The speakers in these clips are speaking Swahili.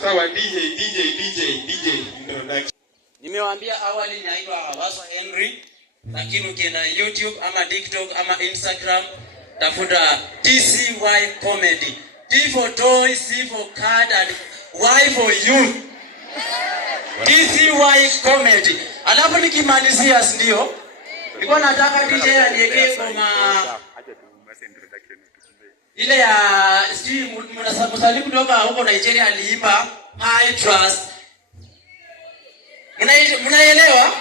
Sawa DJ. Nimewaambia awali naitwa Hawaso Henry, lakini ukienda YouTube ama TikTok ama Instagram tafuta TCY Comedy. T for toy, C for card and Y for you. TCY Comedy. Alafu nikimalizia ndio nilikuwa nataka DJ aniwekee kama ile ya msalimu kutoka huko Nigeria aliimba High Trust. Mnaelewa?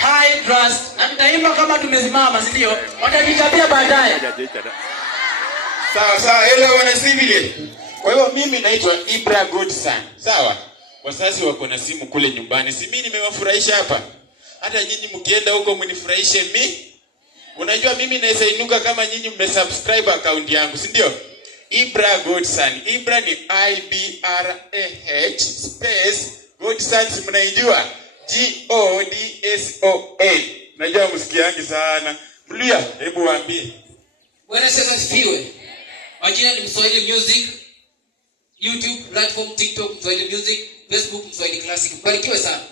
High Trust. Na tutaimba kama tumesimama, si ndio? Watajitabia baadaye. Sawa, hello wana civilian. Kwa hiyo mimi naitwa Ibra Godson. Sawa? Wazazi wako na simu kule nyumbani. Si mimi nimewafurahisha hapa. Hata nyinyi mkienda huko mnifurahishe mimi. Unajua mimi naweza inuka kama nyinyi mmesubscribe account yangu, si ndio? Ibra Godson. Ibra ni IBRAH space Godson, mnaijua? GODSON. Najua msikiangi sana. Mluya, hebu waambie. Bwana sasa sifiwe. Majina ni Mswahili Music. YouTube platform, TikTok Mswahili Music, Facebook Mswahili Classic. Barikiwe sana.